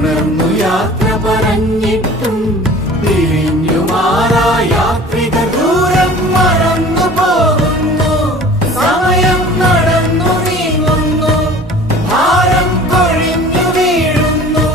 ഉണർന്നു യാത്ര പറഞ്ഞിട്ടും പിരിഞ്ഞു മാറാ യാത്രികർ ദൂരം മറന്നു പോകുന്നു. സമയം നടന്നു നീങ്ങുന്നു, ഭാരം കൊഴിഞ്ഞു വീഴുന്നു.